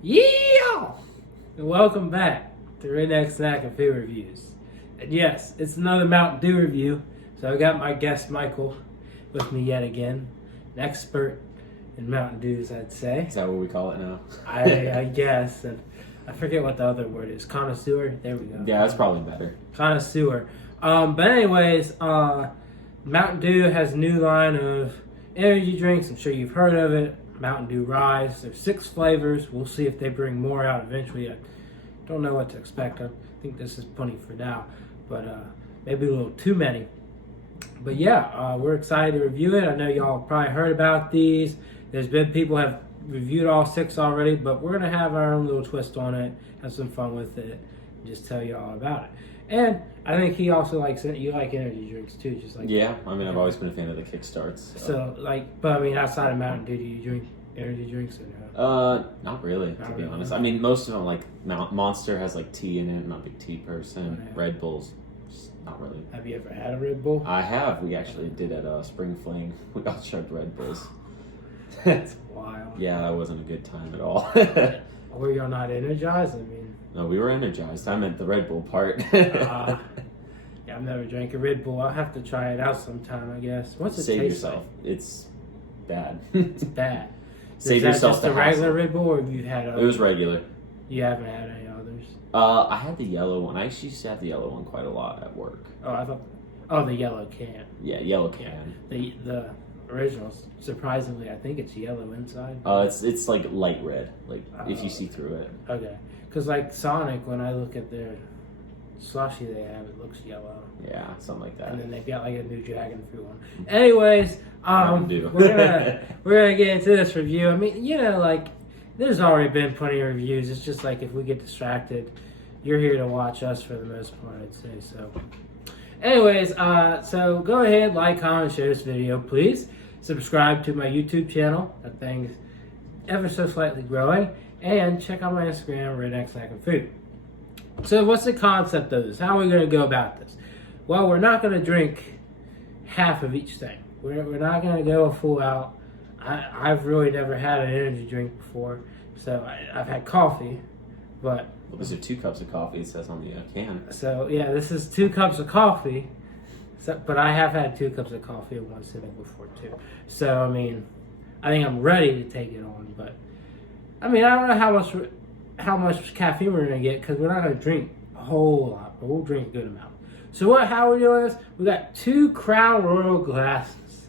Yeah! And welcome back to Redneck Snack and Food Reviews. And yes, it's another Mountain Dew review. So I got my guest Michael with me yet again. An expert in Mountain Dews, I'd say. Is that what we call it now? I guess. And I forget what the other word is. Connoisseur? There we go. Yeah, that's probably better. Connoisseur. But anyways, Mountain Dew has a new line of energy drinks. I'm sure you've heard of it. Mountain Dew Rise. There's 6 flavors. We'll see if they bring more out eventually. I don't know what to expect. I think this is plenty for now, but maybe a little too many. But yeah, we're excited to review it. I know y'all probably heard about these. There's been people have reviewed all 6 already, but we're gonna have our own little twist on it, have some fun with it, and just tell you all about it. And I think he also likes it. You like energy drinks too, just like yeah. I mean, I've always been a fan of the Kickstarts. So like, but I mean, outside of Mountain Dew, do you drink energy drinks or no? Not really, to be really. honest. I mean, most of them, like Monster has like tea in it. I'm not a big tea person. Yeah. Red Bull's just not really. Have you ever had a Red Bull? I have. We actually did at Spring Fling. We got shoved Red Bulls. That's wild. Yeah, that wasn't a good time at all. Were y'all not energized? I mean, No, we were energized. I meant the Red Bull part. yeah, I've never drank a Red Bull. I'll have to try it out sometime, I guess. What's it Save taste yourself. It's bad. like? It's bad. Save Is that yourself just the a regular hassle. Red Bull, or have you had others? It was regular. You haven't had any others? I had the yellow one. I actually used to have the yellow one quite a lot at work. Oh, I thought. Oh, the yellow can. Yeah, yellow can. The originals. Surprisingly, I think it's yellow inside. It's like light red. Like if you see through it. Okay, because like Sonic, when I look at their slushy they have, it looks yellow. Yeah, something like that. And then they've got like a new dragon fruit one. Anyways, do. we're gonna get into this review. I mean, you know, like there's already been plenty of reviews. It's just like if we get distracted, you're here to watch us for the most part, I'd say. So, anyways, so go ahead, like, comment, share this video, please. Subscribe to my YouTube channel. That thing's ever so slightly growing, and check out my Instagram, Redneck Snack and Food. So, what's the concept of this? How are we going to go about this? Well, we're not going to drink half of each thing. We're not going to go full out. I've really never had an energy drink before, so I've had coffee, but Those are 2 cups of coffee. It says on the can. so yeah, this is 2 cups of coffee. So, but I have had 2 cups of coffee in one sitting before too. So I mean, I think I'm ready to take it on. But I mean, I don't know how much caffeine we're gonna get because we're not gonna drink a whole lot, but we'll drink a good amount. So how we're doing this? We got 2 Crown Royal glasses,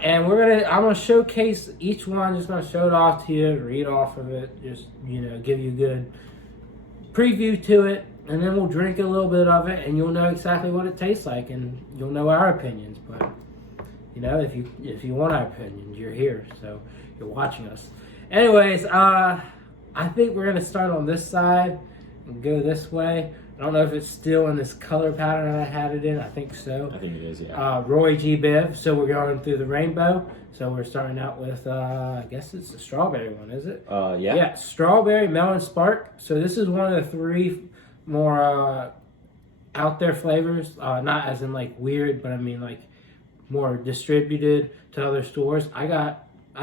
and I'm gonna showcase each one. Just gonna show it off to you, read off of it, just give you a good preview to it. And then we'll drink a little bit of it, and you'll know exactly what it tastes like, and you'll know our opinions. But if you want our opinions, you're here, so you're watching us. Anyways, I think we're gonna start on this side and go this way. I don't know if it's still in this color pattern I had it in. I think so. I think it is, yeah. Roy G. Biv. So we're going through the rainbow. So we're starting out with, I guess it's the strawberry one, is it? Yeah. Yeah, strawberry Melon Spark. So this is one of the 3 more out there flavors, not as in like weird, but I mean like more distributed to other stores. I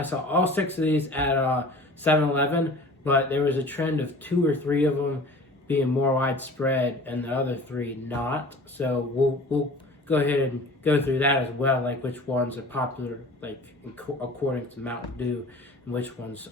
saw all 6 of these at 7-Eleven, but there was a trend of 2 or 3 of them being more widespread and the other 3 not. So we'll go ahead and go through that as well, like which ones are popular, like according to Mountain Dew, and which ones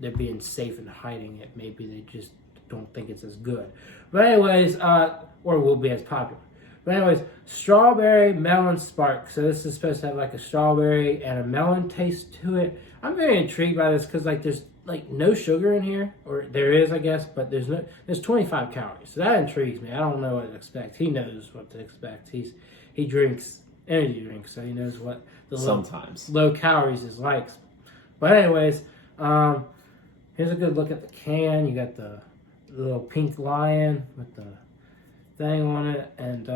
they're being safe and hiding it. Maybe they just don't think it's as good. But anyways, or will be as popular. But anyways, strawberry melon spark. So this is supposed to have like a strawberry and a melon taste to it. I'm very intrigued by this because like there's like no sugar in here, or there is, I guess, but there's 25 calories. So that intrigues me. I don't know what to expect. He knows what to expect. He drinks energy drinks, so he knows what the low calories is like. But anyways, here's a good look at the can. You got the little pink lion with the thing on it, and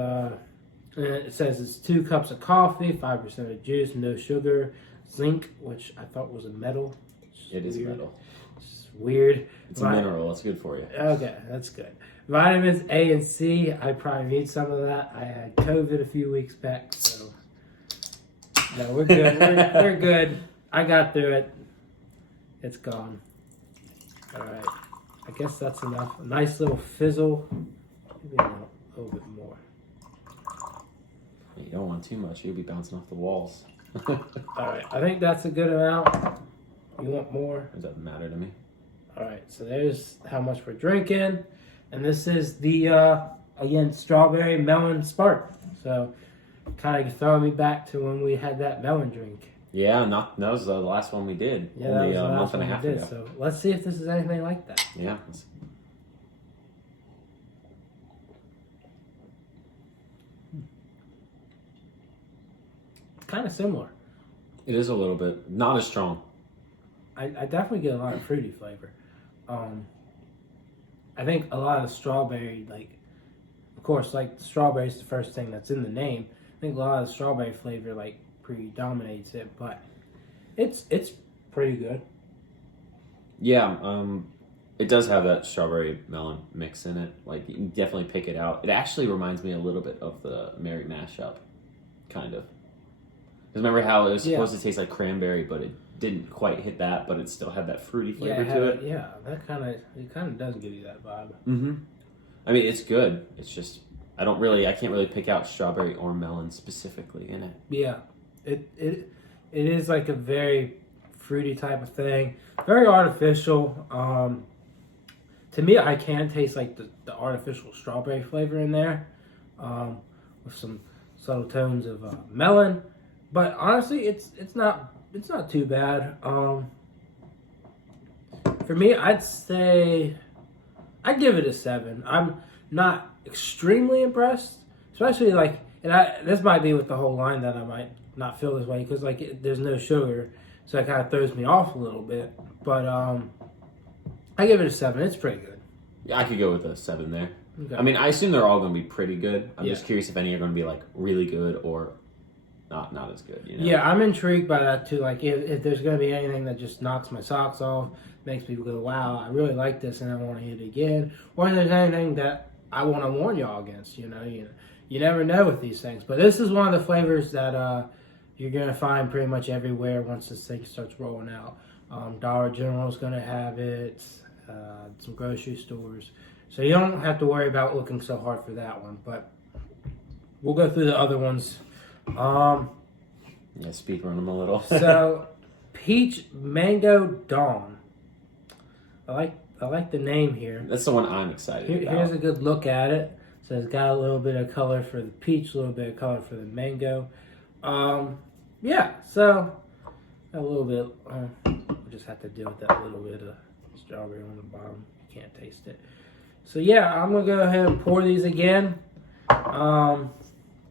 it says it's 2 cups of coffee, 5% of juice, no sugar, zinc, which I thought was a metal. It is metal. It's weird. It's a mineral. It's good for you. Okay, that's good. Vitamins A and C. I probably need some of that. I had COVID a few weeks back, so no, we're good. We're good. I got through it. It's gone. All right. I guess that's enough. A nice little fizzle. Maybe a little bit more. You don't want too much. You'll be bouncing off the walls. All right. I think that's a good amount. You want more? It doesn't matter to me. All right. So there's how much we're drinking. And this is the, again, strawberry melon spark. So kind of throwing me back to when we had that melon drink. Yeah, that was the last one we did. Yeah, only that was the a last month and a one half we did. ago. So let's see if this is anything like that. Yeah. It's kind of similar. It is a little bit. Not as strong. I definitely get a lot of fruity flavor. I think a lot of the strawberry, like, of course, like the strawberry is the first thing that's in the name. I think a lot of the strawberry flavor, like, predominates it, but it's pretty good. Yeah, it does have that strawberry melon mix in it. Like, you can definitely pick it out. It actually reminds me a little bit of the Mary mashup, kind of. Because remember how it was supposed to taste like cranberry, but it didn't quite hit that, but it still had that fruity flavor to it. Yeah, it kind of does give you that vibe. Mm-hmm. I mean, it's good. It's just I can't really pick out strawberry or melon specifically in it. Yeah, it is like a very fruity type of thing, very artificial. To me, I can taste like the artificial strawberry flavor in there, with some subtle tones of melon. But honestly, it's not too bad. For me, I'd give it a 7. I'm not extremely impressed, especially like, this might be with the whole line that I might not feel this way because like there's no sugar, so it kind of throws me off a little bit. But I give it a 7. It's pretty good. Yeah, I could go with a 7 there. Okay. I mean, I assume they're all going to be pretty good. I'm just curious if any are going to be like really good or not as good. You know? Yeah, I'm intrigued by that too. Like if there's going to be anything that just knocks my socks off, makes me go, wow, I really like this and I want to hit it again. Or if there's anything that I want to warn y'all against, you never know with these things. But this is one of the flavors that you're going to find pretty much everywhere once this thing starts rolling out. Dollar General is going to have it, some grocery stores. So you don't have to worry about looking so hard for that one. But we'll go through the other ones. Yeah, speed run them a little. So, Peach Mango Dawn. I like the name here. That's the one I'm excited about. Here's a good look at it. So it's got a little bit of color for the peach, a little bit of color for the mango. Yeah, so a little bit. We'll just have to deal with that little bit of strawberry on the bottom. You can't taste it. So yeah, I'm gonna go ahead and pour these again.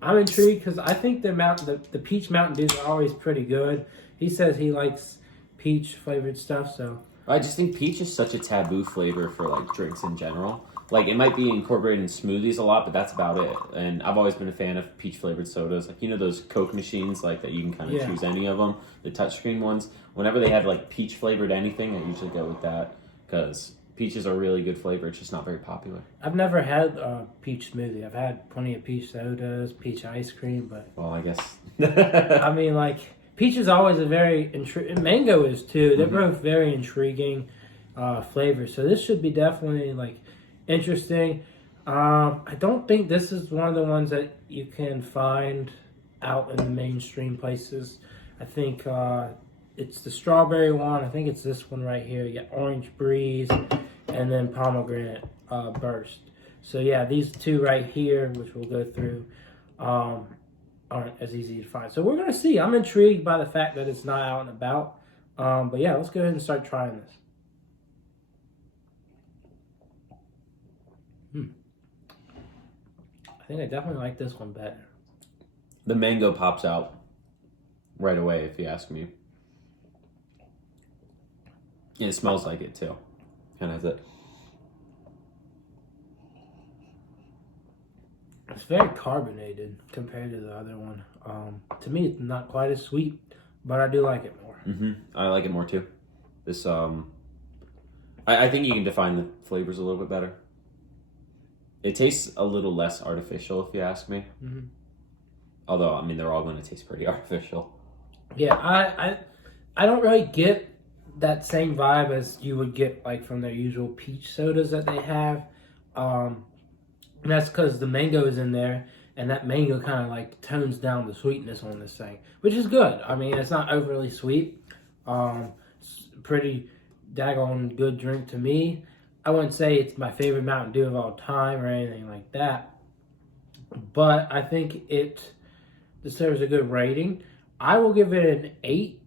I'm intrigued because I think the peach Mountain Dews are always pretty good. He says he likes peach flavored stuff, so I just think peach is such a taboo flavor for like drinks in general. Like it might be incorporated in smoothies a lot, but that's about it. And I've always been a fan of peach flavored sodas. Like those Coke machines, like that you can kind of choose any of them. The touchscreen ones. Whenever they have like peach flavored anything, I usually go with that because peaches are really good flavor. It's just not very popular. I've never had a peach smoothie. I've had plenty of peach sodas, peach ice cream, but well, I guess. I mean, like peach is always a very mango is too. They're both very intriguing flavors. So this should be definitely like interesting. I don't think this is one of the ones that you can find out in the mainstream places. I think it's the strawberry one. I think it's this one right here. You got Orange Breeze and then Pomegranate Burst. So yeah, these two right here, which we'll go through, aren't as easy to find. So we're going to see. I'm intrigued by the fact that it's not out and about. But yeah, let's go ahead and start trying this. I think I definitely like this one better. The mango pops out right away, if you ask me. And it smells like it too. Kind of has it. It's very carbonated compared to the other one. To me, it's not quite as sweet, but I do like it more. I like it more too. This, I think you can define the flavors a little bit better. It tastes a little less artificial, if you ask me. Although, I mean, they're all going to taste pretty artificial. Yeah, I don't really get that same vibe as you would get like from their usual peach sodas that they have. And that's because the mango is in there, and that mango kind of like tones down the sweetness on this thing, which is good. I mean, it's not overly sweet. It's pretty daggone good drink to me. I wouldn't say it's my favorite Mountain Dew of all time or anything like that, but I think it deserves a good rating. I will give it an 8.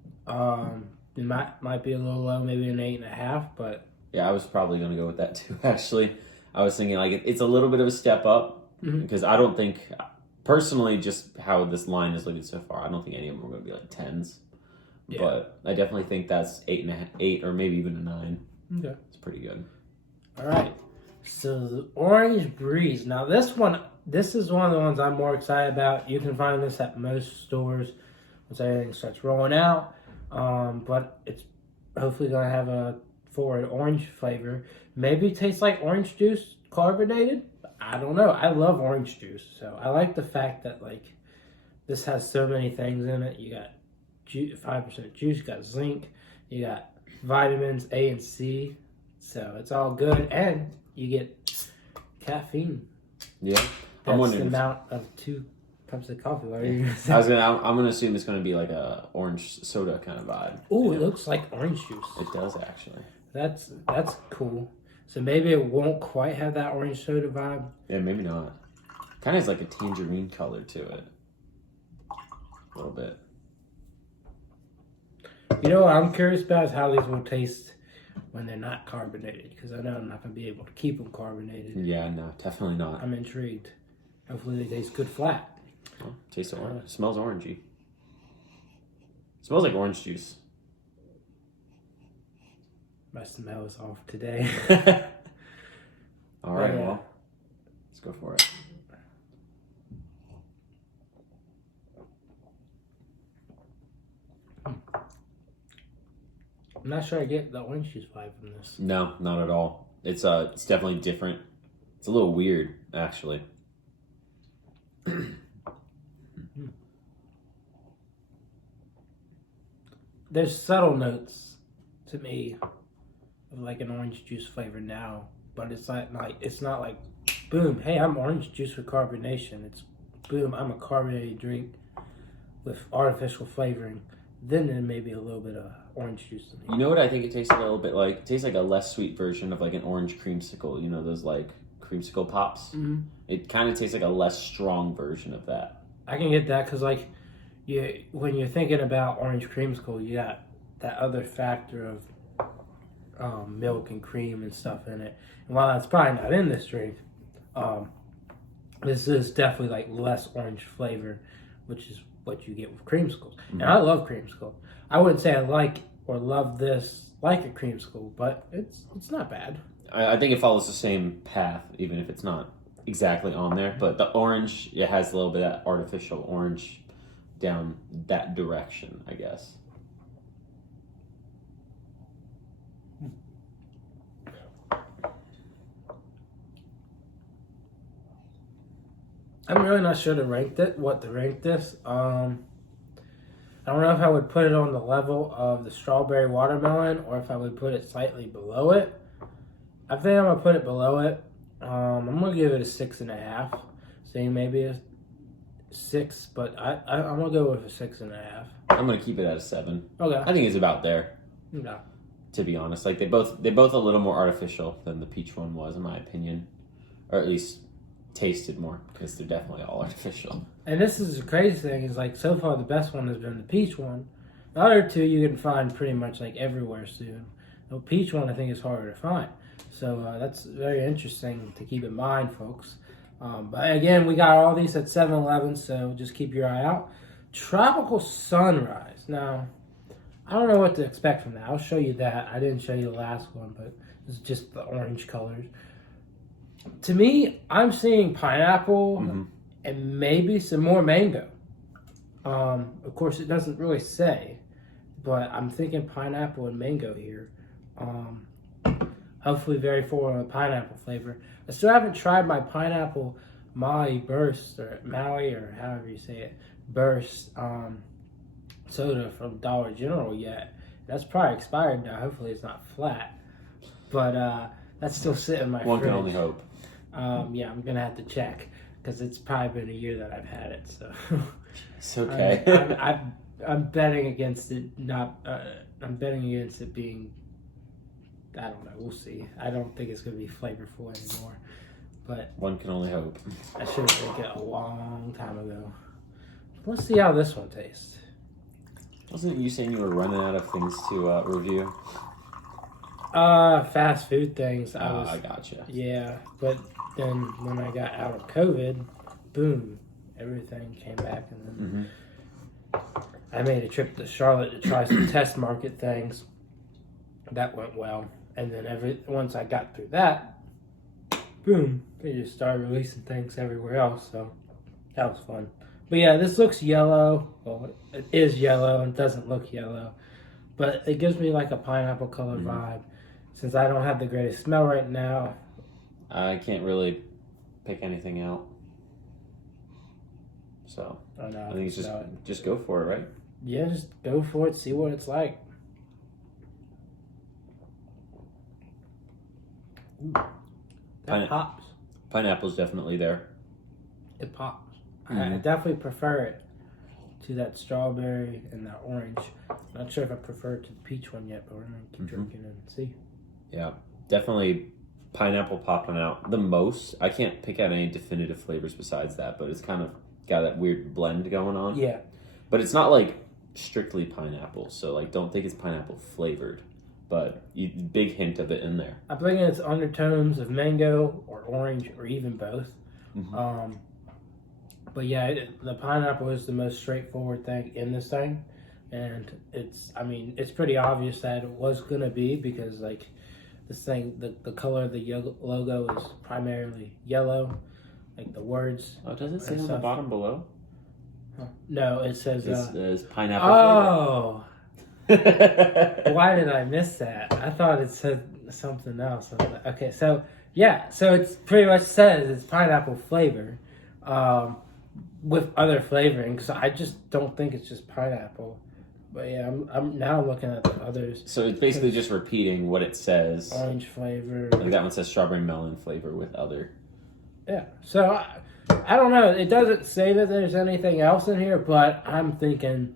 It might be a little low, maybe an 8.5, but yeah, I was probably going to go with that too. Actually, I was thinking like it's a little bit of a step up because I don't think, personally, just how this line is looking so far, I don't think any of them are going to be like 10s. Yeah. But I definitely think that's 8 or maybe even a 9. Okay, it's pretty good. All right, so the Orange Breeze. Now this is one of the ones I'm more excited about. You can find this at most stores once everything starts rolling out. But it's hopefully going to have a forward orange flavor. Maybe it tastes like orange juice carbonated. I don't know. I love orange juice, so I like the fact that like this has so many things in it. You got 5% juice, you got zinc, you got vitamins A and C, so it's all good, and you get caffeine. Yeah, that's the amount of 2 cups of coffee. I'm gonna assume it's gonna be like a orange soda kind of vibe. Oh, it looks like orange juice. It does actually. That's cool. So maybe it won't quite have that orange soda vibe. Yeah, maybe not. Kind of has like a tangerine color to it. A little bit. You know what I'm curious about is how these will taste when they're not carbonated, because I know I'm not going to be able to keep them carbonated. Yeah, no, definitely not. I'm intrigued. Hopefully they taste good flat. Oh, tastes orange. Smells orangey. Smells like orange juice. My smell is off today. All right, well, let's go for it. I'm not sure I get the orange juice vibe from this. No, not at all. It's definitely different. It's a little weird, actually. There's subtle notes to me of like an orange juice flavor now, but it's not like boom, hey, I'm orange juice with carbonation. It's boom, I'm a carbonated drink with artificial flavoring. Then there may be a little bit of orange juice in it. You know what I think it tastes a little bit like? It tastes like a less sweet version of like an orange creamsicle. You know those like creamsicle pops? Mm-hmm. It kind of tastes like a less strong version of that. I can get that because like when you're thinking about orange creamsicle, you got that other factor of milk and cream and stuff in it. And while that's probably not in this drink, this is definitely like less orange flavor, which is what you get with creamsicles. Mm-hmm. And I love creamsicle. I wouldn't say I like or love this like a creamsicle, but it's not bad. I think it follows the same path, even if it's not exactly on there. But the orange, it has a little bit of that artificial orange down that direction, I guess. I'm really not sure what to rank this. I don't know if I would put it on the level of the strawberry watermelon or if I would put it slightly below it. I think I'm going to put it below it. I'm going to give it a 6.5. Saying maybe a 6, but I'm going to go with a 6.5. I'm going to keep it at a 7. Okay. I think it's about there. Yeah. To be honest. Like they're both a little more artificial than the peach one was, in my opinion. Or at least tasted more, because they're definitely all artificial. And this is the crazy thing, is like so far the best one has been the peach one. The other two you can find pretty much like everywhere soon. The peach one I think is harder to find. So that's very interesting to keep in mind, folks. But again, we got all these at 7-Eleven, so just keep your eye out. Tropical Sunrise. Now, I don't know what to expect from that. I'll show you that. I didn't show you the last one, but it's just the orange colors. To me, I'm seeing pineapple and maybe some more mango. Of course, it doesn't really say, but I'm thinking pineapple and mango here. Hopefully very forward on the pineapple flavor. I still haven't tried my pineapple Maui Burst, or Maui, or however you say it, Burst soda from Dollar General yet. That's probably expired now. Hopefully it's not flat. But that's still sitting in my One fridge. can only hope. Yeah, I'm going to have to check because it's probably been a year that I've had it. So It's okay. I'm betting against it not... I'm betting against it being... I don't know. We'll see. I don't think it's going to be flavorful anymore. But one can only hope. I should have drank it a long time ago. Let's see how this one tastes. Wasn't you saying you were running out of things to review? Fast food things. I gotcha. Yeah, but then when I got out of COVID, boom, everything came back, and then I made a trip to Charlotte to try some test market things. That went well, and then once I got through that, boom, they just started releasing things everywhere else. So that was fun. But yeah, this looks yellow. Well, it is yellow and doesn't look yellow, but it gives me like a pineapple color vibe. Since I don't have the greatest smell right now, I can't really pick anything out. So I think it's just go for it, right? Yeah, just go for it. See what it's like. Ooh, that pops. Pineapple's definitely there. It pops. I definitely prefer it to that strawberry and that orange. Not sure if I prefer it to the peach one yet, but we're gonna keep drinking and see. Yeah, definitely pineapple popping out the most. I can't pick out any definitive flavors besides that, but it's kind of got that weird blend going on. Yeah. But it's not like strictly pineapple, so like don't think it's pineapple flavored, but big hint of it in there. I'm thinking it's undertones of mango or orange or even both. But yeah, the pineapple is the most straightforward thing in this thing, and it's pretty obvious that it was gonna be because like this thing, the color of the logo is primarily yellow, like the words. Oh, does it say on the bottom below? No, it says it's pineapple. Oh, why did I miss that? I thought it said something else. Okay, so yeah, so it's pretty much says it's pineapple flavor, with other flavoring. Because I just don't think it's just pineapple. But yeah, I'm now looking at the others. So it's basically just repeating what it says. Orange flavor. Like that one says strawberry melon flavor with other. Yeah. So I don't know. It doesn't say that there's anything else in here, but I'm thinking.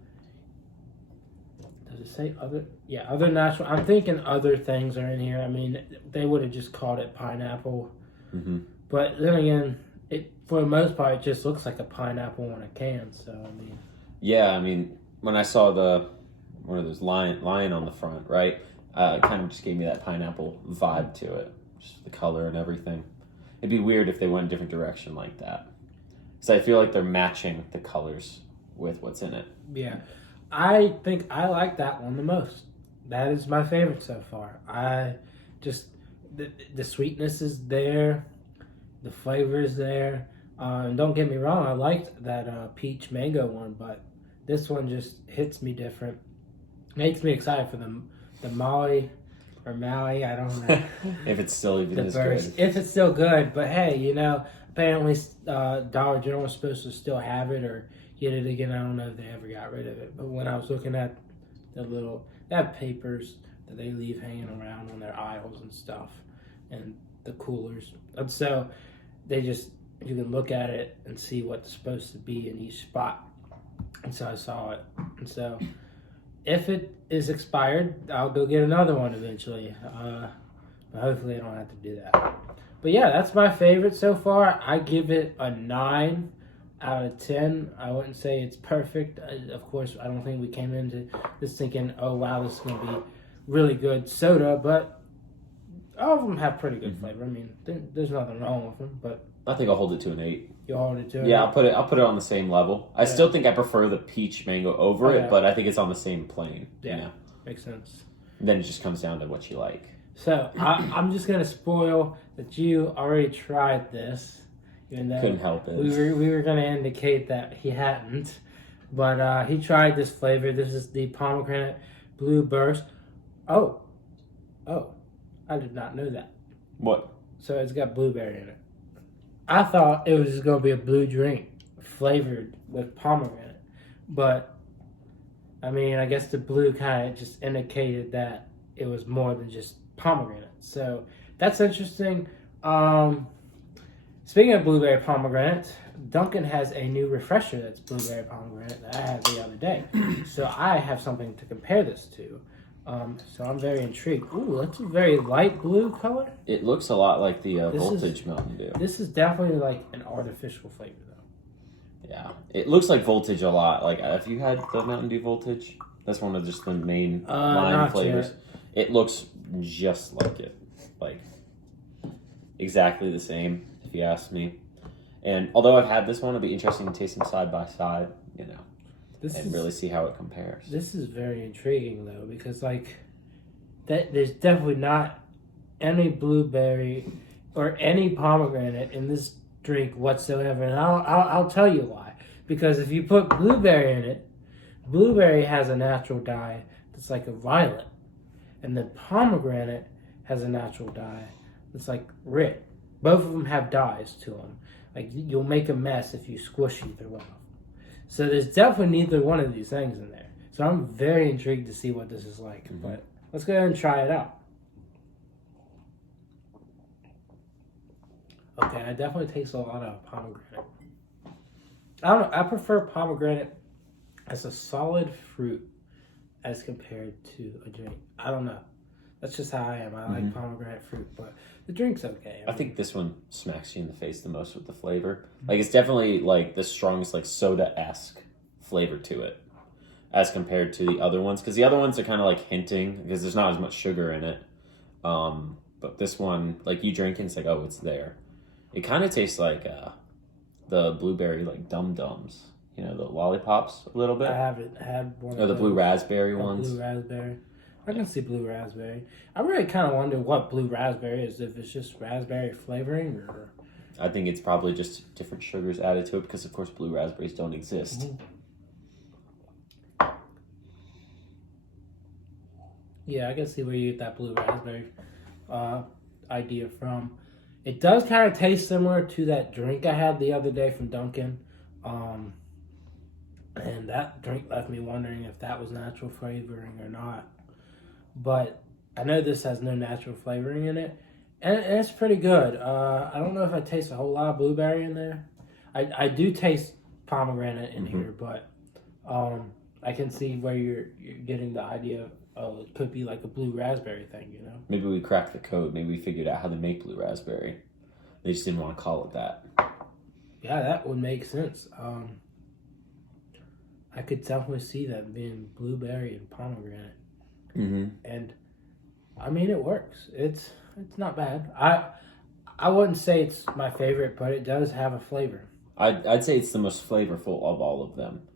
Does it say other? Yeah, other natural. I'm thinking other things are in here. I mean, they would have just called it pineapple. But then again, for the most part, it just looks like a pineapple on a can. So I mean. Yeah, I mean. When I saw one of those lion on the front, right, it kind of just gave me that pineapple vibe to it, just the color and everything. It'd be weird if they went a different direction like that. So I feel like they're matching the colors with what's in it. Yeah, I think I like that one the most. That is my favorite so far. The sweetness is there, the flavor is there. And don't get me wrong, I liked that peach mango one, but this one just hits me different. Makes me excited for the Molly or Maui, I don't know. If it's still even as burst. good. If it's still good. But hey, apparently Dollar General was supposed to still have it or get it again. I don't know if they ever got rid of it. But when I was looking at they have papers that they leave hanging around on their aisles and stuff. And the coolers. And so you can look at it and see what's supposed to be in each spot. And so I saw it. And so if it is expired, I'll go get another one eventually. But hopefully I don't have to do that. But yeah, that's my favorite so far. I give it a 9 out of 10. I wouldn't say it's perfect. Of course, I don't think we came into this thinking, oh wow, this is going to be really good soda. But all of them have pretty good flavor. I mean, there's nothing wrong with them. But I think I'll hold it to an 8. You'll hold it to an 8? Yeah, I'll put it on the same level. I still think I prefer the peach mango over it, but I think it's on the same plane. Yeah, makes sense. And then it just comes down to what you like. So I'm just gonna spoil that you already tried this, even though couldn't help it. We were gonna indicate that he hadn't, but he tried this flavor. This is the Pomegranate Blue Burst. Oh, I did not know that. What? So it's got blueberry in it. I thought it was just going to be a blue drink flavored with pomegranate. But I mean, I guess the blue kind of just indicated that it was more than just pomegranate. So that's interesting. Speaking of blueberry pomegranate, Dunkin' has a new refresher that's blueberry pomegranate that I had the other day. So I have something to compare this to. So I'm very intrigued. Ooh, that's a very light blue color. It looks a lot like the Voltage Mountain Dew. This is definitely like an artificial flavor, though. Yeah, it looks like Voltage a lot. Like, have you had the Mountain Dew Voltage? That's one of just the main line flavors. Yet. It looks just like it. Like, exactly the same, if you ask me. And although I've had this one, it'll be interesting to taste them side by side, and really see how it compares. This is very intriguing, though, because, like, there's definitely not any blueberry or any pomegranate in this drink whatsoever. And I'll tell you why. Because if you put blueberry in it, blueberry has a natural dye that's like a violet. And then pomegranate has a natural dye that's like red. Both of them have dyes to them. Like, you'll make a mess if you squish either one of them. So there's definitely neither one of these things in there. So I'm very intrigued to see what this is like. Mm-hmm. But let's go ahead and try it out. Okay, I definitely taste a lot of pomegranate. I don't know. I prefer pomegranate as a solid fruit as compared to a drink. I don't know. That's just how I am. I like pomegranate fruit, but the drink's okay. I think this one smacks you in the face the most with the flavor. Like, it's definitely like the strongest, like, soda-esque flavor to it as compared to the other ones. Because the other ones are kind of like hinting because there's not as much sugar in it. But this one, like, you drink and it's like, oh, it's there. It kind of tastes like the blueberry, like, Dum-Dums. The lollipops a little bit. I haven't had one. Or the blue raspberry ones. Blue raspberry. I can see blue raspberry. I really kind of wonder what blue raspberry is. If it's just raspberry flavoring, or I think it's probably just different sugars added to it because, of course, blue raspberries don't exist. Yeah, I can see where you get that blue raspberry idea from. It does kind of taste similar to that drink I had the other day from Dunkin'. And that drink left me wondering if that was natural flavoring or not. But I know this has no natural flavoring in it. And it's pretty good. I don't know if I taste a whole lot of blueberry in there. I do taste pomegranate in here, but I can see where you're getting the idea of it could be like a blue raspberry thing, Maybe we cracked the code. Maybe we figured out how to make blue raspberry. They just didn't want to call it that. Yeah, that would make sense. I could definitely see that being blueberry and pomegranate. And I mean, it works. It's not bad. I wouldn't say it's my favorite, but it does have a flavor. I'd say it's the most flavorful of all of them.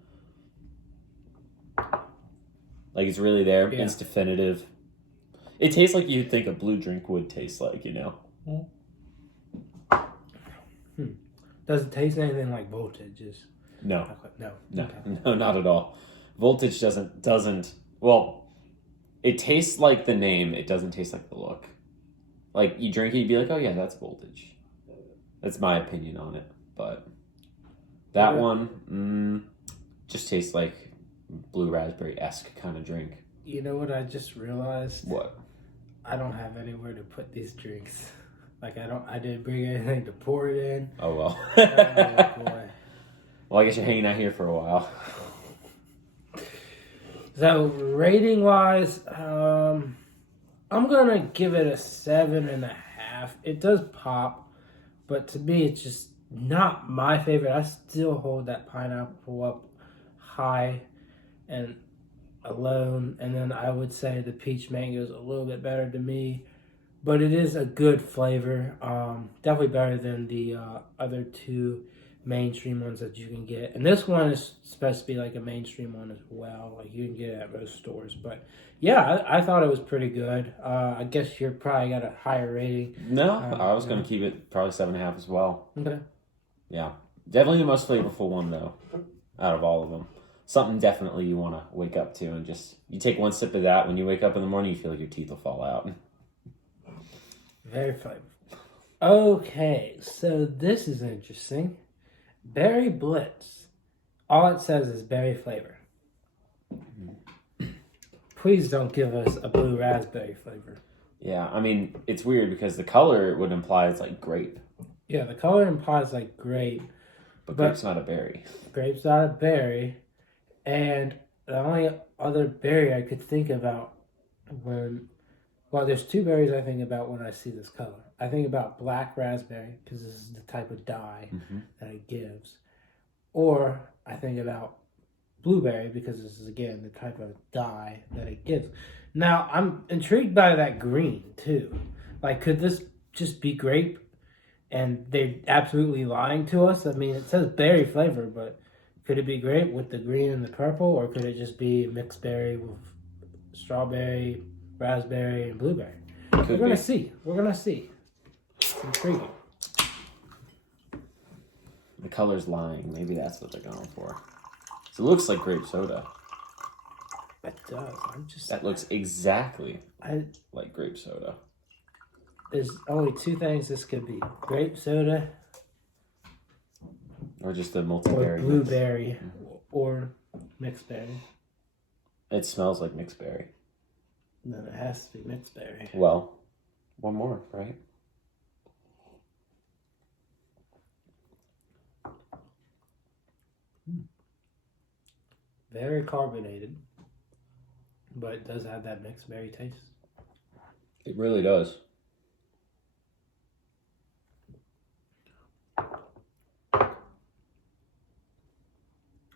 Like, it's really there. Yeah. It's definitive. It tastes like you'd think a blue drink would taste like, Does it taste anything like Voltage? No. No. No. Okay. No, not at all. Voltage doesn't. Well, it tastes like the name. It doesn't taste like the look. Like, you drink it, you'd be like, oh yeah, that's Voltage. That's my opinion on it. But that one just tastes like blue raspberry-esque kind of drink. You know what I just realized? What? I don't have anywhere to put these drinks. Like, I didn't bring anything to pour it in. Oh, well. Oh, boy. Well, I guess you're hanging out here for a while. So, rating-wise, I'm going to give it a 7.5. It does pop, but to me, it's just not my favorite. I still hold that pineapple up high and alone, and then I would say the peach mango is a little bit better to me, but it is a good flavor. Definitely better than the other two mainstream ones that you can get, and this one is supposed to be like a mainstream one as well. Like, you can get it at most stores, but yeah, I thought it was pretty good. I guess you're probably got a higher rating. No, I was going to keep it probably 7.5 as well. Okay. Yeah, definitely the most flavorful one though, out of all of them. Something definitely you want to wake up to, and just you take one sip of that when you wake up in the morning, you feel like your teeth will fall out. Very flavorful. Okay, so this is interesting. Berry Blitz. All it says is berry flavor. Please don't give us a blue raspberry flavor. Yeah, I mean, it's weird because the color would imply it's like grape. Yeah, the color implies like grape. But grape's not a berry. Grape's not a berry. And the only other berry I could think about there's two berries I think about when I see this color. I think about black raspberry because this is the type of dye that it gives. Or I think about blueberry because this is, again, the type of dye that it gives. Now, I'm intrigued by that green, too. Like, could this just be grape and they're absolutely lying to us? I mean, it says berry flavor, but could it be grape with the green and the purple, or could it just be mixed berry with strawberry, raspberry, and blueberry? We're going to see. We're going to see. Intriguing. The color's lying. Maybe that's what they're going for. So it looks like grape soda. It does. That looks exactly like grape soda. There's only two things this could be: grape soda, or just a multi-berry, or blueberry, or mixed berry. It smells like mixed berry. Then it has to be mixed berry. Well, one more, right? Very carbonated, but it does have that mixed berry taste. It really does.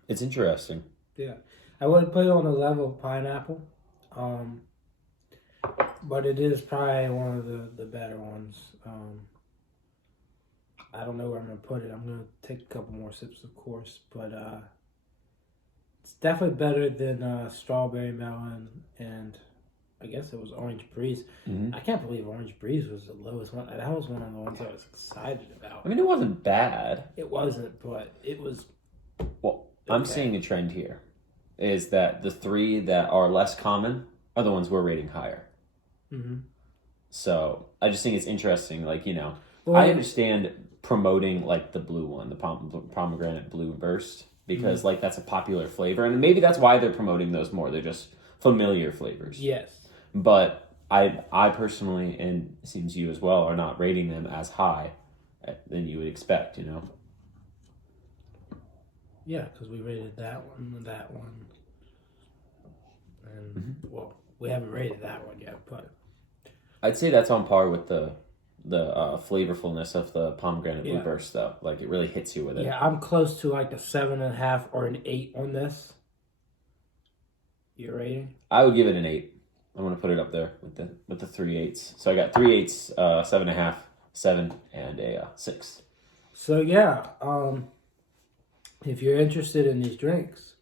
It's interesting. Yeah, I wouldn't put it on the level of pineapple, but it is probably one of the better ones. I don't know where I'm gonna put it. I'm gonna take a couple more sips, of course, but it's definitely better than strawberry melon, and I guess it was orange breeze. I can't believe orange breeze was the lowest one. That was one of the ones I was excited about. I mean, it wasn't bad. It wasn't, but it was. Well, I'm okay. seeing a trend here, is that the three that are less common are the ones we're rating higher. So I just think it's interesting. Like, well, I understand promoting like the blue one, the Pomegranate Blue Burst, because like that's a popular flavor, and maybe that's why they're promoting those more. They're just familiar flavors. Yes. But I personally, and it seems you as well, are not rating them as high than you would expect, Yeah, because we rated that one, and well, we haven't rated that one yet, but I'd say that's on par with the flavorfulness of the Pomegranate Blue Burst, though. Like, it really hits you with it. Yeah, I'm close to like a 7.5 or an 8 on this. Your rating? I would give it an 8. I'm gonna put it up there with the 3 8s. So I got 3 8s, 7.5, 7, and a 6. So yeah, if you're interested in these drinks,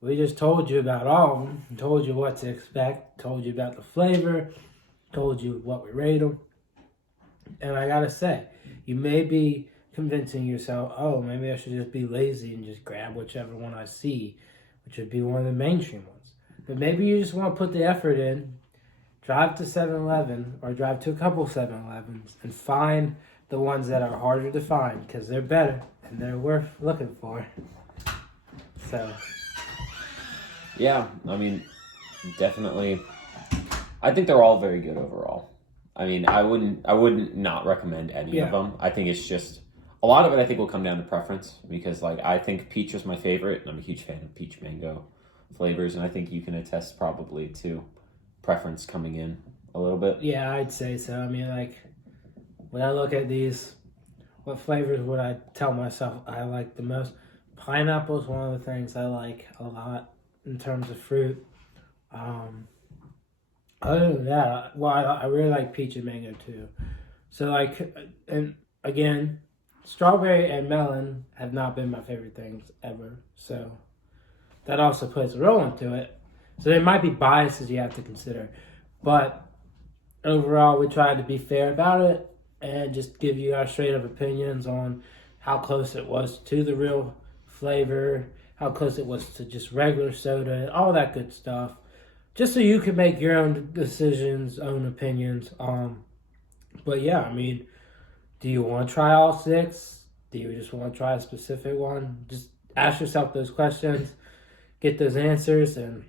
we just told you about all of them, told you what to expect, told you about the flavor, told you what we rate them. And I gotta say, you may be convincing yourself, oh, maybe I should just be lazy and just grab whichever one I see, which would be one of the mainstream ones. But maybe you just want to put the effort in, drive to 7-Eleven or drive to a couple 7-Elevens and find the ones that are harder to find because they're better and they're worth looking for. So, yeah, I mean, definitely. I think they're all very good overall. I mean, I wouldn't not recommend any of them. I think it's just a lot of it. I think will come down to preference because, like, I think peach was my favorite, and I'm a huge fan of peach mango flavors, and I think you can attest probably to preference coming in a little bit. Yeah, I'd say so. I mean, like, when I look at these, what flavors would I tell myself I like the most? Pineapple is one of the things I like a lot in terms of fruit. Other than that, well, I really like peach and mango too. So, like, and again, strawberry and melon have not been my favorite things ever. So that also plays a role into it. So there might be biases you have to consider. But overall, we tried to be fair about it and just give you our straight up opinions on how close it was to the real flavor, how close it was to just regular soda, all that good stuff. Just so you can make your own decisions, own opinions. But yeah, I mean, do you want to try all 6? Do you just want to try a specific one? Just ask yourself those questions, get those answers, and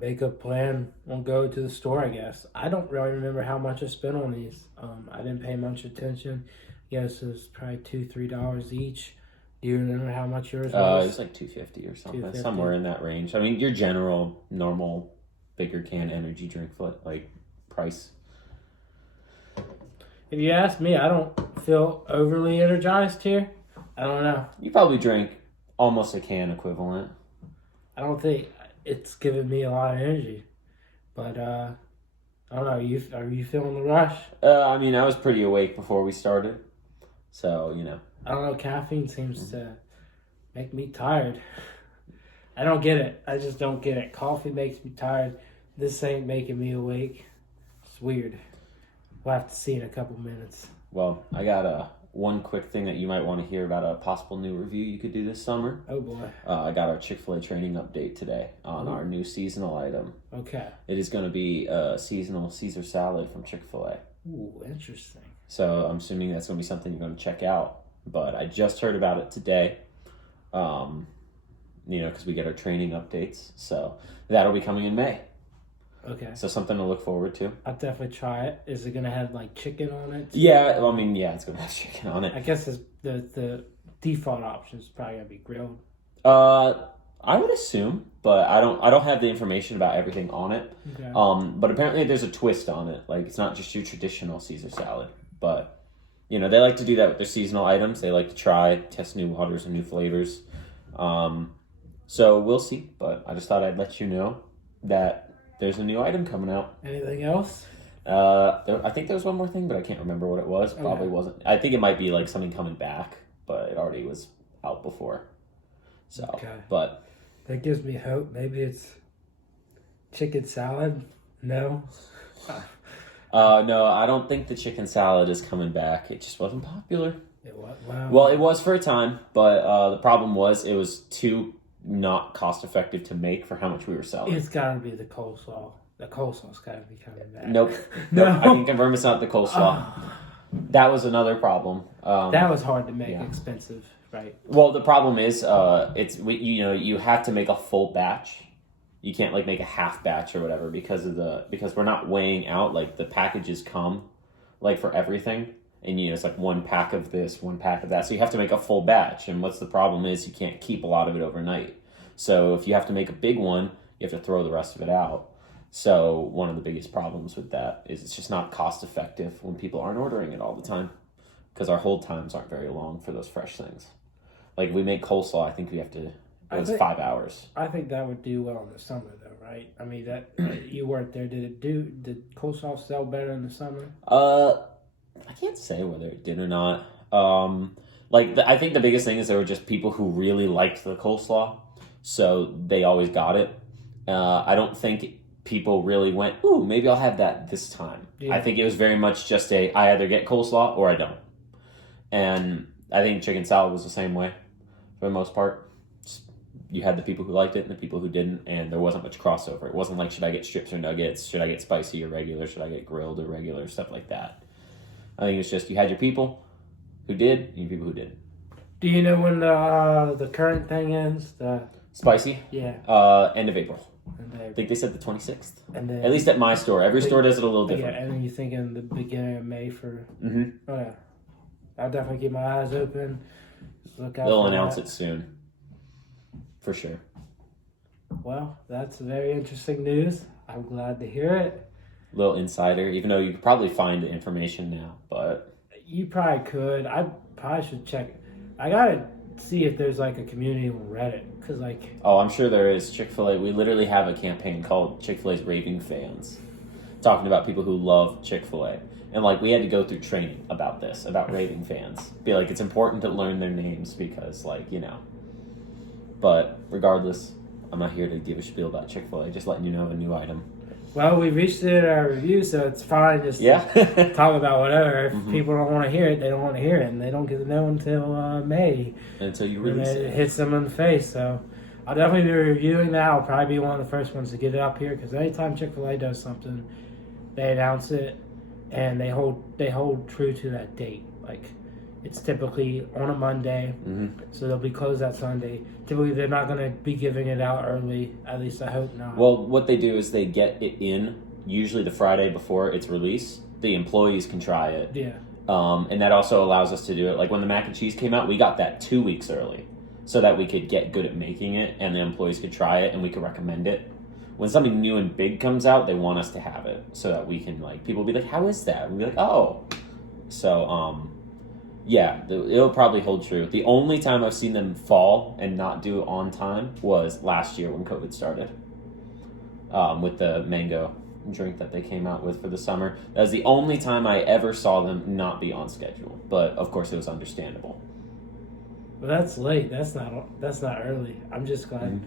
make a plan on go to the store, I guess. I don't really remember how much I spent on these. I didn't pay much attention. Yes, it was probably $2-3 each. Do you remember how much yours was? It was like $2.50 or something, $2.50. somewhere in that range. I mean, your general, normal, bigger can energy drink like price. If you ask me, I don't feel overly energized here. I don't know. You probably drink almost a can equivalent. I don't think it's giving me a lot of energy. But, I don't know. Are you feeling the rush? I mean, I was pretty awake before we started. So, you know. I don't know. Caffeine seems to make me tired. I don't get it. I just don't get it. Coffee makes me tired. This ain't making me awake. It's weird. We'll have to see in a couple minutes. Well, I got one quick thing that you might want to hear about a possible new review you could do this summer. Oh, boy. I got our Chick-fil-A training update today on our new seasonal item. Okay. It is going to be a seasonal Caesar salad from Chick-fil-A. Ooh, interesting. So I'm assuming that's going to be something you're going to check out. But I just heard about it today, because we get our training updates. So that'll be coming in May. Okay. So something to look forward to. I'll definitely try it. Is it going to have, like, chicken on it? Yeah, I mean, it's going to have chicken on it. I guess the default option is probably going to be grilled. I would assume, but I don't have the information about everything on it. Okay. But apparently there's a twist on it. Like, it's not just your traditional Caesar salad. But, they like to do that with their seasonal items. They like to test new waters and new flavors. So we'll see. But I just thought I'd let you know that there's a new item coming out. Anything else? I think there was one more thing, but I can't remember what it was. Probably wasn't. I think it might be like something coming back, but it already was out before. So, but that gives me hope. Maybe it's chicken salad. No. No, I don't think the chicken salad is coming back. It just wasn't popular. Wow. Well, it was for a time, but the problem was it was too not cost effective to make for how much we were selling. It's got to be the coleslaw. The coleslaw's got to be coming back. Nope. No. Nope. I can confirm it's not the coleslaw. That was another problem. That was hard to make, expensive, right? Well, the problem is, you have to make a full batch. You can't like make a half batch or whatever because we're not weighing out, like the packages come like for everything, and it's like one pack of this, one pack of that. So you have to make a full batch. And what's the problem is you can't keep a lot of it overnight. So if you have to make a big one, you have to throw the rest of it out. So one of the biggest problems with that is it's just not cost effective when people aren't ordering it all the time, because our hold times aren't very long for those fresh things. Like if we make coleslaw, I think we have to. It's 5 hours. I think that would do well in the summer, though, right? I mean, that you worked there. Did coleslaw sell better in the summer? I can't say whether it did or not. I think the biggest thing is there were just people who really liked the coleslaw, so they always got it. I don't think people really went, ooh, maybe I'll have that this time. Yeah. I think it was very much just I either get coleslaw or I don't. And I think chicken salad was the same way for the most part. You had the people who liked it and the people who didn't, and there wasn't much crossover. It wasn't like, should I get strips or nuggets? Should I get spicy or regular? Should I get grilled or regular? Stuff like that. I think it's just you had your people who did and your people who didn't. Do you know when the current thing ends? The spicy? Yeah. End of April. I think they said the 26th. And then, at least at my store. Every store does it a little different. Yeah, and then you're thinking the beginning of May for... Mm-hmm. Oh, yeah. I'll definitely keep my eyes open. Just look out. They'll announce it soon. For sure. Well, that's very interesting news. I'm glad to hear it. Little insider, even though you could probably find the information now, but... You probably could. I probably should check. I gotta see if there's like a community on Reddit, because like... Oh, I'm sure there is. Chick-fil-A, we literally have a campaign called Chick-fil-A's Raving Fans, talking about people who love Chick-fil-A. And like, we had to go through training about this, about raving fans. Be like, it's important to learn their names because, like, But regardless, I'm not here to give a spiel about Chick-fil-A, just letting you know of a new item. Well, we reached it in our review, so it's fine. Just talk about whatever. If people don't want to hear it, they don't want to hear it, and they don't get to know until May. Until you release it. It hits them in the face, so I'll definitely be reviewing that. I'll probably be one of the first ones to get it up here, because anytime Chick-fil-A does something, they announce it, and they hold true to that date. Like, It's typically on a Monday, so they'll be closed that Sunday. Typically, they're not going to be giving it out early. At least I hope not. Well, what they do is they get it in usually the Friday before its release. The employees can try it. Yeah. And that also allows us to do it. Like when the mac and cheese came out, we got that 2 weeks early so that we could get good at making it and the employees could try it and we could recommend it. When something new and big comes out, they want us to have it so that we can, like, people will be like, how is that? And we'll be like, oh. So, yeah, it'll probably hold true. The only time I've seen them fall and not do it on time was last year when COVID started with the mango drink that they came out with for the summer. That was the only time I ever saw them not be on schedule. But, of course, it was understandable. Well, that's late. That's not early. I'm just glad.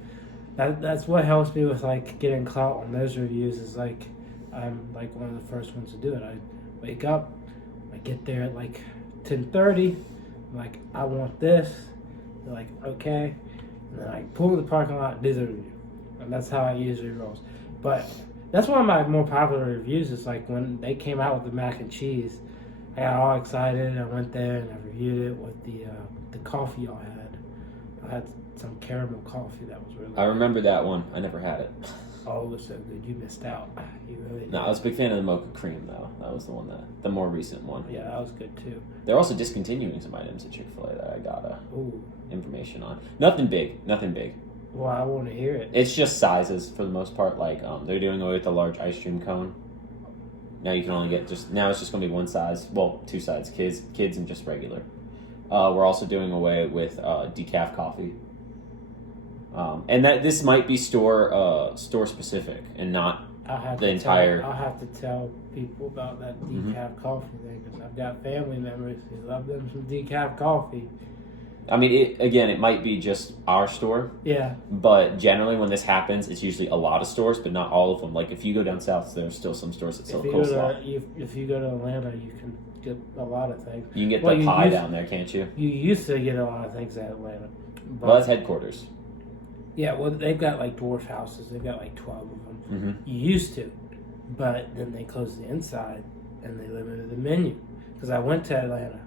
That's what helps me with, like, getting clout on those reviews is, like, I'm, like, one of the first ones to do it. I wake up, I get there at, like, 10:30. I'm like, I want this. They're like, okay. And then I pull in the parking lot and do the review. And that's how I usually rolls. But that's one of my more popular reviews is, like, when they came out with the mac and cheese, I got all excited. I went there and I reviewed it with the coffee y'all had. I had some caramel coffee that was really I remember that one. I never had it. Oh, it was so good. You missed out. You really did. No, I was a big fan of the mocha cream, though. That was the more recent one. Yeah, that was good, too. They're also discontinuing some items at Chick-fil-A that I got Ooh. information on. Nothing big. Well, I want to hear it. It's just sizes for the most part. Like, they're doing away with the large ice cream cone. Now you can only get now it's just going to be one size. Well, two sizes, kids and just regular. We're also doing away with decaf coffee. And that this might be store specific and not the entire. I'll have to tell people about that decaf coffee thing because I've got family members who love them some decaf coffee. I mean, it might be just our store. Yeah. But generally, when this happens, it's usually a lot of stores, but not all of them. Like if you go down south, there's still some stores that sell coleslaw. If you go to Atlanta, you can get a lot of things. You can get the pie down there, can't you? You used to get a lot of things at Atlanta. Well, that's headquarters. Yeah, well, they've got like dwarf houses. They've got like 12 of them. You used to, but then they closed the inside and they limited the menu. Because I went to Atlanta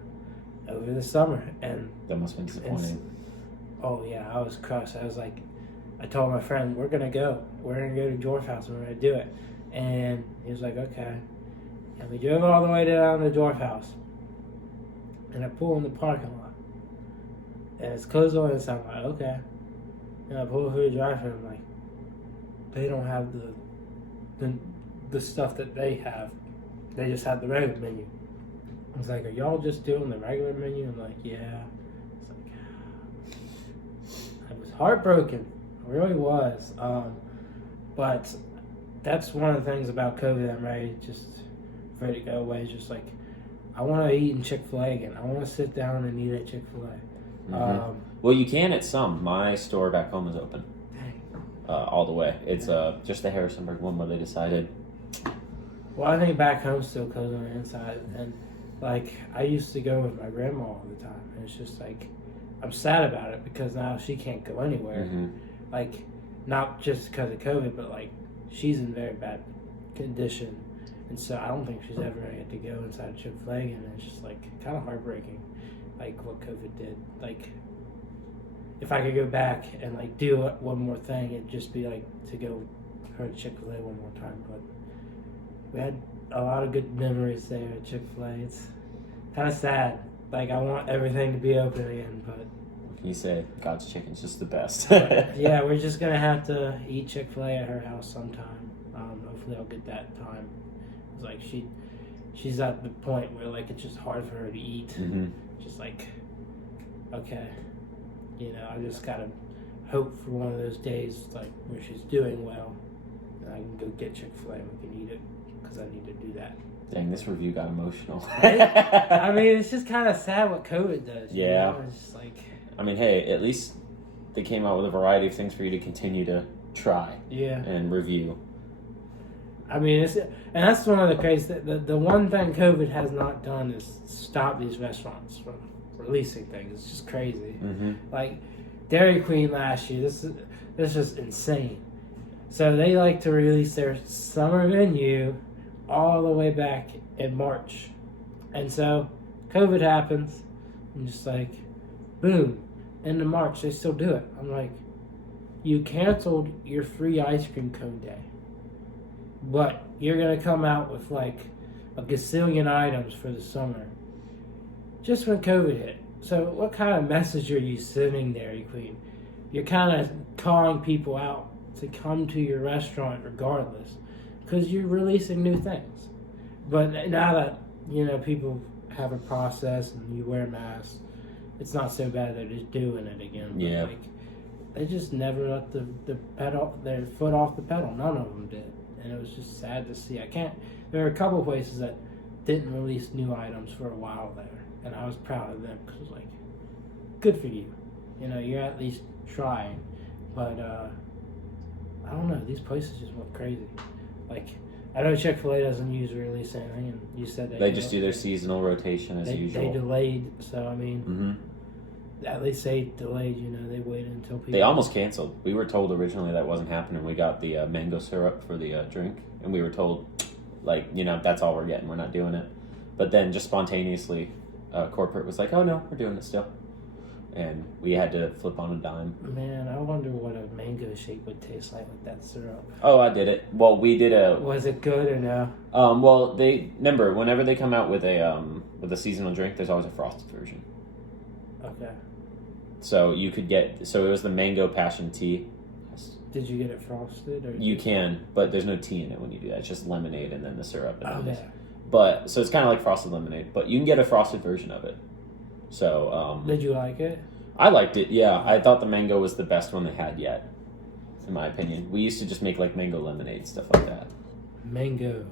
over the summer and that must have been disappointing. Oh yeah, I was crushed. I was like, I told my friend, we're gonna go to Dwarf House and we're gonna do it. And he was like, okay. And we drove all the way down to Dwarf House. And I pull in the parking lot. And it's closed on the inside. I'm like, okay. And I pull through the drive-thru and I'm like, they don't have the stuff that they have. They just have the regular menu. I was like, are y'all just doing the regular menu? I'm like, yeah. It's like, I was heartbroken. I really was. But that's one of the things about COVID I'm ready to go away. It's just like, I want to eat in Chick-fil-A again. I want to sit down and eat at Chick-fil-A. Well, you can at some. My store back home is open. All the way. It's just the Harrisonburg one where they decided. Well, I think back home still closed on the inside. And, like, I used to go with my grandma all the time. And it's just like, I'm sad about it because now she can't go anywhere. Like, not just because of COVID, but, like, she's in very bad condition. And so I don't think she's ever going to get to go inside Chick-fil-A again. And it's just, like, kind of heartbreaking, like, what COVID did. Like, if I could go back and, like, do one more thing, it'd just be, like, to go to Chick-fil-A one more time. But we had a lot of good memories there at Chick-fil-A. It's kind of sad. Like, I want everything to be open again, but... What can you say? God's chicken's just the best. Yeah, we're just going to have to eat Chick-fil-A at her house sometime. Hopefully I'll get that time. It's like, she's at the point where, like, it's just hard for her to eat. Just like, okay. You know, I just got to hope for one of those days, like, where she's doing well, and I can go get Chick-fil-A and we can eat it, because I need to do that. Dang, this review got emotional. I mean, it's just kind of sad what COVID does. Yeah. You know? It's just like... I mean, hey, at least they came out with a variety of things for you to continue to try and review. I mean, and that's one of the crazy... The one thing COVID has not done is stop these restaurants from releasing things. It's just crazy. Like Dairy Queen last year, this is just insane. So they like to release their summer menu all the way back in March, and so COVID happens. And just like, boom, end of March, they still do it. I'm like, you canceled your free ice cream cone day, but you're going to come out with like a gazillion items for the summer just when COVID hit. So what kind of message are you sending, Dairy Queen? You're kind of calling people out to come to your restaurant regardless because you're releasing new things. But now that, people have a process and you wear masks, it's not so bad they're just doing it again. But Yeah. They just never let their foot off the pedal. None of them did. And it was just sad to see. There were a couple places that didn't release new items for a while there. And I was proud of them because it was like, good for you. You're at least trying. But, I don't know. These places just went crazy. Like, I know Chick-fil-A doesn't usually release anything, and you said they just do their seasonal rotation as usual. They delayed, so I mean, at least they delayed. They waited until people. They almost canceled. We were told originally that wasn't happening. We got the mango syrup for the drink, and we were told, that's all we're getting. We're not doing it. But then just spontaneously, corporate was like, "Oh no, we're doing it still." And we had to flip on a dime. Man, I wonder what a mango shake would taste like with that syrup. Oh, I did it. Well, we did a... Was it good or no? Well, remember, whenever they come out with a seasonal drink, there's always a frosted version. Okay. So you could get... So it was the mango passion tea. Did you get it frosted? Or You can, but there's no tea in it when you do that. It's just lemonade and then the syrup. Okay. But, so it's kind of like frosted lemonade, but you can get a frosted version of it. So, did you like it? I liked it, yeah. I thought the mango was the best one they had yet, in my opinion. We used to just make, like, mango lemonade, stuff like that. Mango.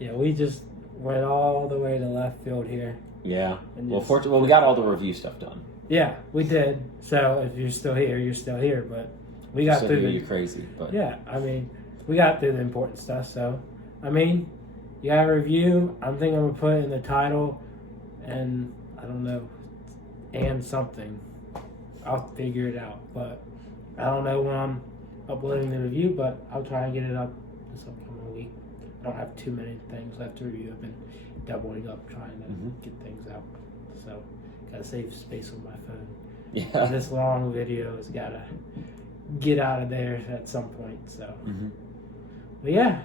Yeah, we just went all the way to left field here. Yeah. Well, we got all the review stuff done. Yeah, we did. So, if you're still here, you're still here. But we got through you're crazy, but... Yeah, I mean, we got through the important stuff. So, I mean... You got a review. I'm thinking I'm going to put it in the title and, I don't know, and something. I'll figure it out. But I don't know when I'm uploading the review, but I'll try and get it up this upcoming week. I don't have too many things left to review. I've been doubling up trying to get things out. So, got to save space on my phone. Yeah. This long video has got to get out of there at some point. So, But yeah.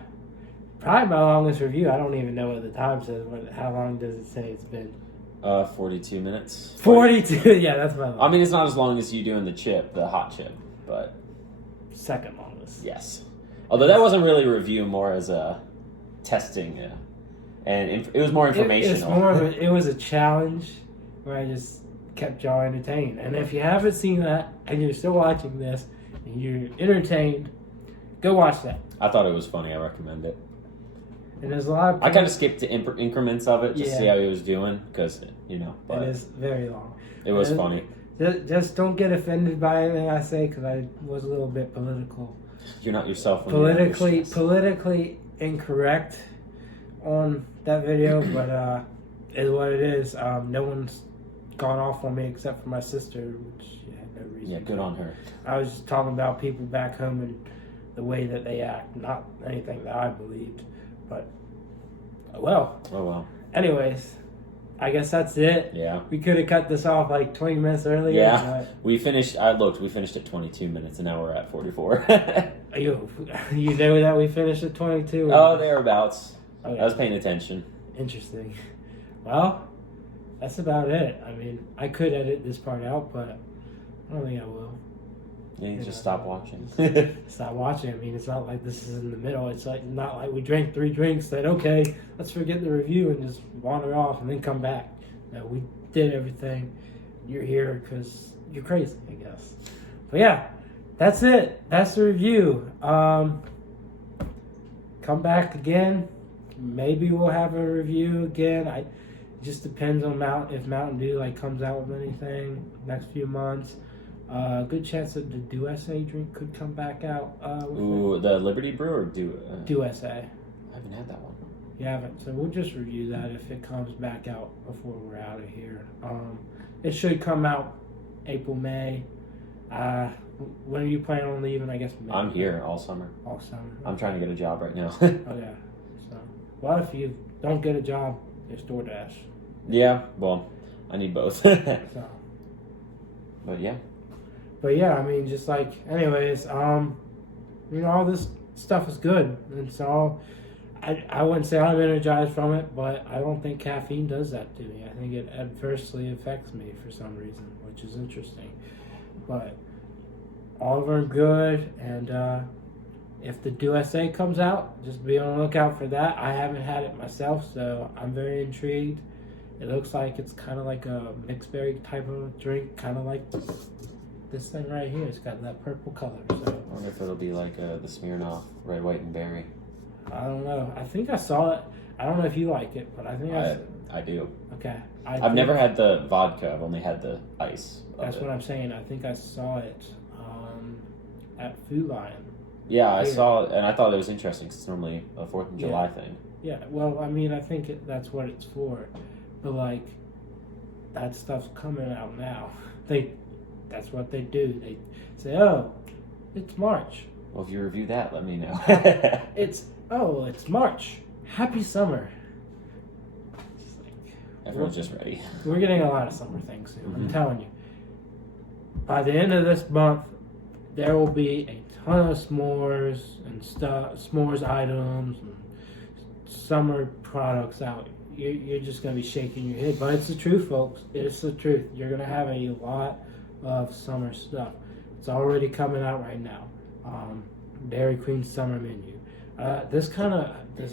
Probably my longest review. I don't even know what the time says. How long does it say it's been? 42 minutes. 42? Yeah, that's my longest. I mean, it's not as long as you doing the hot chip, but... Second longest. Yes. Although that wasn't really a review, more as a testing. And it was more informational. It was a challenge where I just kept y'all entertained. And if you haven't seen that, and you're still watching this, and you're entertained, go watch that. I thought it was funny. I recommend it. And there's a lot of... I kind of skipped the increments of it to see how he was doing, because, but it is very long. It was funny. Just don't get offended by anything I say, because I was a little bit political. You're not yourself. Politically incorrect on that video, but is what it is. No one's gone off on me except for my sister, which she had no reason. Yeah, good on her. I was just talking about people back home and the way that they act, not anything that I believed. But, well. Oh, well. Anyways, I guess that's it. Yeah. We could have cut this off like 20 minutes earlier. Yeah. We finished at 22 minutes, and now we're at 44. You know that we finished at 22? Oh, thereabouts. Okay. I was paying attention. Interesting. Well, that's about it. I mean, I could edit this part out, but I don't think I will. Yeah, you just stop watching. Stop watching. I mean, it's not like this is in the middle. It's like not like we drank 3 drinks, said, okay, let's forget the review and just wander off and then come back. No, we did everything. You're here because you're crazy, I guess. But yeah, that's it. That's the review. Come back again. Maybe we'll have a review again. It just depends on if Mountain Dew comes out with anything next few months. Good chance that the Dew SA drink could come back out. Ooh, the Liberty Brew or Dew? Dew SA. I haven't had that one. You haven't, so we'll just review that if it comes back out before we're out of here. It should come out April, May. When are you planning on leaving? I guess May. I'm here all summer. All summer. I'm trying to get a job right now. Oh yeah. So, well, if you don't get a job, there's DoorDash. Yeah, well, I need both. So, But yeah. but yeah, I mean, just like, anyways, all this stuff is good, and so I wouldn't say I'm energized from it, but I don't think caffeine does that to me. I think it adversely affects me for some reason, which is interesting. But all of them are good, and if the USA comes out, just be on the lookout for that. I haven't had it myself, so I'm very intrigued. It looks like it's kind of like a mixed berry type of drink, kind of like this thing right here. It's got that purple color. So I wonder if it'll be like the Smirnoff Red, White, and Berry. I don't know. I think I saw it. I don't know if you like it, but I think I do. Okay. I've never had the vodka. I've only had the ice. That's what I'm saying. I think I saw it at Food Lion. Yeah, I saw it, and I thought it was interesting because it's normally a 4th of July thing. Yeah, well, I mean, I think that's what it's for. But, like, that stuff's coming out now. That's what they do. They say, oh, it's March. Well, if you review that, let me know. It's March. Happy summer. Everyone's just ready. We're getting a lot of summer things soon. Mm-hmm. I'm telling you. By the end of this month, there will be a ton of s'mores and stuff, s'mores items and summer products out. You're just going to be shaking your head. But it's the truth, folks. It's the truth. You're going to have a lot of summer stuff. It's already coming out right now. Dairy Queen summer menu. Does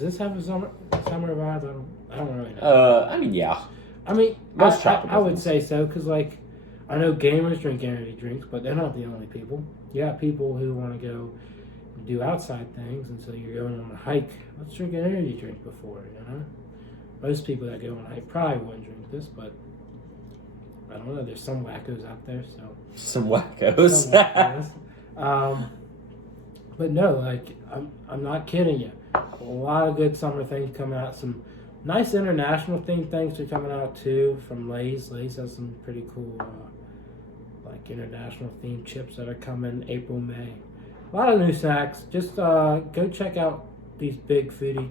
this have a summer vibes? I don't really know. I mean, yeah. I mean, Most I would say so, because, like, I know gamers drink energy drinks, but they're not the only people. You got people who want to go and do outside things, and so you're going on a hike. Let's drink an energy drink before, Most people that go on a hike probably wouldn't drink this, but I don't know. There's some wackos out there, so. Some wackos. But no, like, I'm not kidding you. A lot of good summer things coming out. Some nice international themed things are coming out too from Lay's. Lay's has some pretty cool, like, international themed chips that are coming April, May. A lot of new snacks. Just go check out these big foodie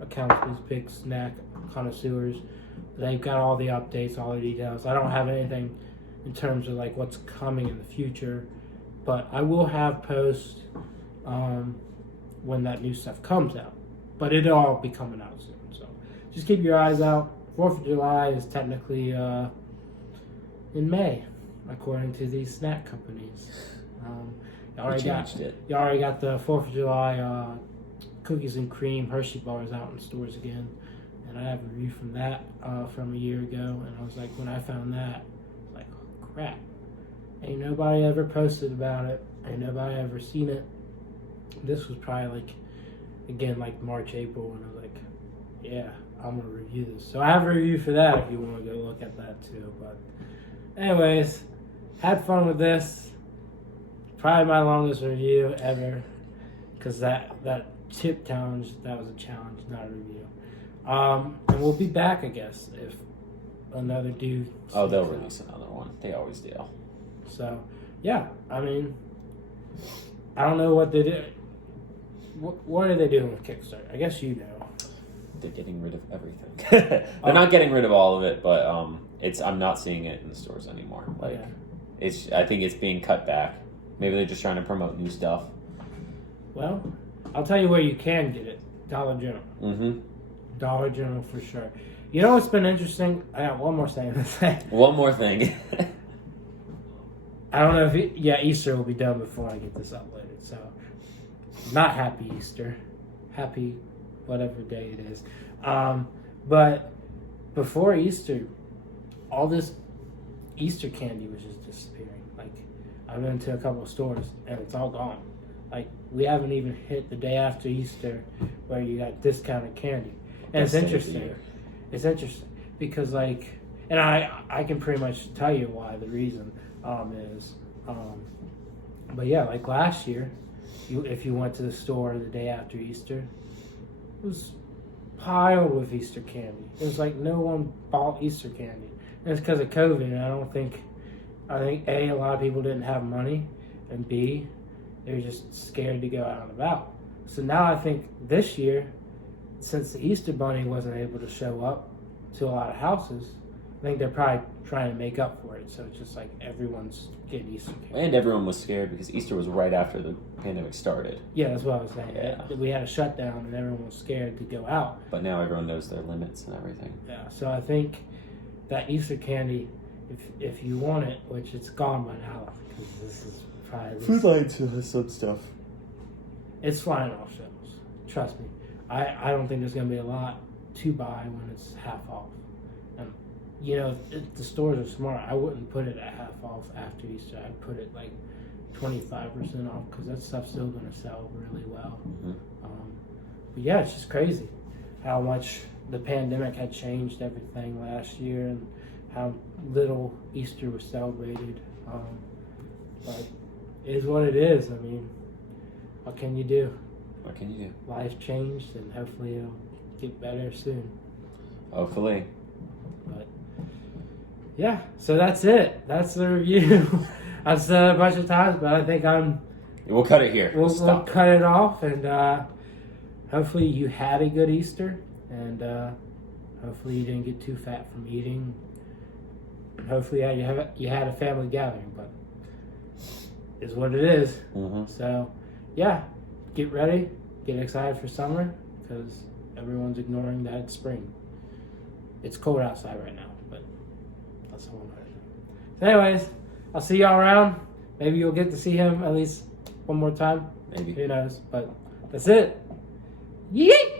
accounts, these big snack connoisseurs. They've got all the updates, all the details. I don't have anything in terms of like what's coming in the future, but I will have posts when that new stuff comes out. But it'll all be coming out soon. So just keep your eyes out. 4th of July is technically in May, according to these snack companies. You already got the 4th of July cookies and cream Hershey bars out in stores again. And I have a review from that from a year ago. And I was like, when I found that, I was like, oh, crap. Ain't nobody ever posted about it. Ain't nobody ever seen it. This was probably like, again, like March, April. And I was like, yeah, I'm going to review this. So I have a review for that if you want to go look at that too. But anyways, had fun with this. Probably my longest review ever. Because that chip challenge, that was a challenge, not a review. And we'll be back, I guess, if another dude. Oh, they'll release another one. They always do. So, yeah, I mean, I don't know what they do. What are they doing with Kickstarter? I guess you know. They're getting rid of everything. They're not getting rid of all of it, but I'm not seeing it in the stores anymore. Like, I think it's being cut back. Maybe they're just trying to promote new stuff. Well, I'll tell you where you can get it. Dollar General. Mm-hmm. Dollar General for sure. You know what's been interesting? I got one more thing to say. One more thing. I don't know if Easter will be done before I get this uploaded. So, not happy Easter. Happy whatever day it is. But before Easter, all this Easter candy was just disappearing. Like, I went to a couple of stores and it's all gone. Like, we haven't even hit the day after Easter where you got discounted candy. And it's interesting. It's interesting because, like, and I can pretty much tell you why the reason is. But yeah, like last year, if you went to the store the day after Easter, it was piled with Easter candy. It was like no one bought Easter candy. And it's because of COVID. And I think A, a lot of people didn't have money, and B, they were just scared to go out and about. So now I think this year, since the Easter Bunny wasn't able to show up, to a lot of houses. I think they're probably trying to make up for it. So it's just like everyone's getting Easter candy. And everyone was scared because Easter was right after the pandemic started. Yeah, that's what I was saying. Yeah. We had a shutdown and everyone was scared to go out. But now everyone knows their limits and everything. Yeah, so I think that Easter candy, if you want it, which it's gone by now, because this is probably... Food Lion still has some stuff. It's flying off shelves. Trust me. I don't think there's going to be a lot to buy when it's half off. And, you know, the stores are smart. I wouldn't put it at half off after Easter. I'd put it like 25% off because that stuff's still going to sell really well. Mm-hmm. But yeah, it's just crazy how much the pandemic had changed everything last year and how little Easter was celebrated. But it is what it is. I mean, what can you do? What can you do? Life changed, and hopefully it'll get better soon. Hopefully. But yeah, so that's it. That's the review. I've said it a bunch of times, but I think We'll cut it here. We'll cut it off, and hopefully you had a good Easter, and hopefully you didn't get too fat from eating. And hopefully you had a family gathering, but is what it is. Mm-hmm. So yeah, get ready, get excited for summer, because everyone's ignoring that it's spring. It's cold outside right now, but that's the one right now. So anyways, I'll see y'all around. Maybe you'll get to see him at least one more time. Maybe. Who knows? But that's it. Yeet!